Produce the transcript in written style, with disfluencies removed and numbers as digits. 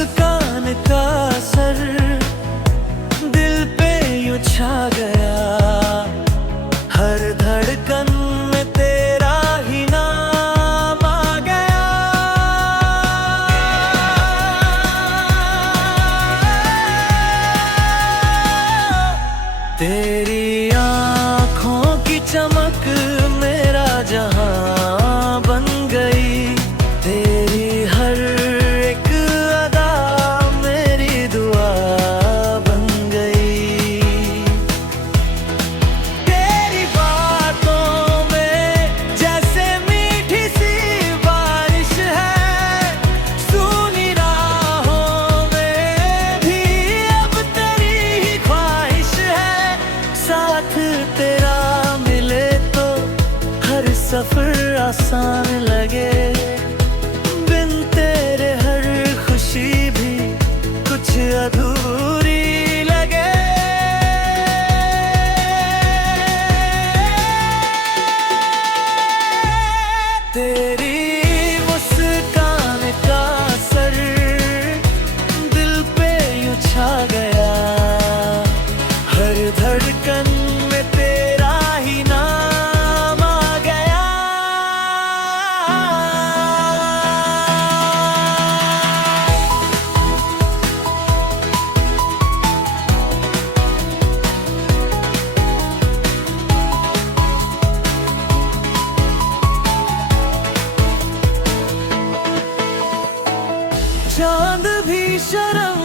मुस्कान का असर दिल पे यूं छा गया, हर धड़कन में तेरा ही नाम आ गया। तेरी आँखों की चमक मेरा जहां बन गई, तेरी हर एक अदा मेरी दुआ बन गई। तेरी बातों में जैसे मीठी सी बारिश है, सुनी राहों में भी अब तेरी ही ख्वाहिश है। साथ तेरा मिले तो हर सफर आसान लगे, बिन तेरे हर खुशी भी कुछ अधूरी लगे। तेरी मुस्कान का असर दिल पे यूं छा गया, हर धड़कन में तेरा ही नाम आ गया। चांद भी शर्म